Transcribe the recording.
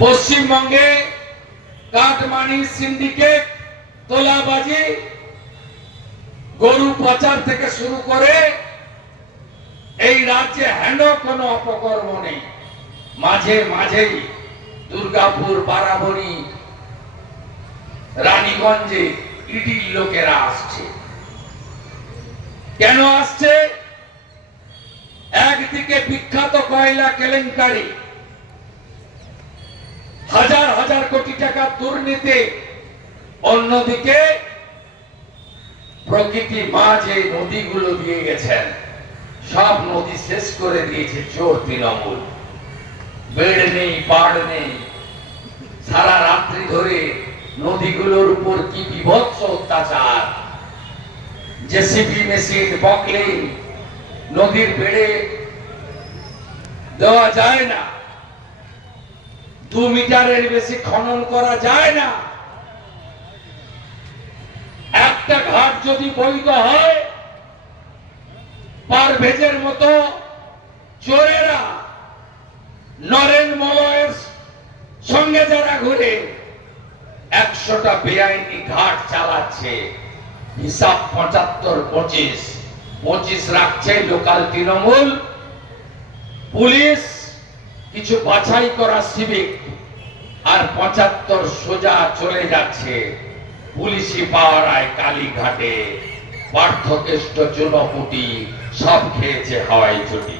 পশ্চিমবঙ্গে cut money syndicate, তোলাবাজি, গরু পাচার থেকে শুরু করে এই রাজ্যে হেন কোনো অপকর্ম নেই। মাঝে মাঝেই দুর্গাপুর, বারাবণী, রানীগঞ্জে ইডির লোকেরা আসছে। কেন আসছে? একদিকে বিখ্যাত কয়লা কেলেঙ্কারি, হাজার হাজার কোটি টাকা দুর্নীতি, অন্যদিকে প্রকৃতি মা যে নদীগুলো দিয়ে গেছেন সব নদী শেষ করে দিয়েছে চোর তৃণমূল। বেড় নেই, পাড় নেই, সারা রাত্রি ধরে নদীগুলোর উপর কি বিভৎস অত্যাচার। জেসিবি মেশিন, বকলিং, নদীর বেড়ে দেওয়া যায় না, 2 মিটারের বেশি খনন করা যায় না। একটা ঘাট যদি বৈধ হয়, পারভেজের মতো চোরেরা নরেন মলয়ের সঙ্গে যারা ঘুরে 100টা বেআইনি ঘাট চালাচ্ছে। হিসাব 75-25 রাখছে লোকাল তৃণমূল, পুলিশ, কিছু বাছাই করা সিভিক, আর 75 সোজা চলে যাচ্ছে পুলিশি পাওয়ারায় কালীঘাটে। পার্থকেষ্ট, চুনপুটি সব খেয়েছে হাওয়াই ছুটি।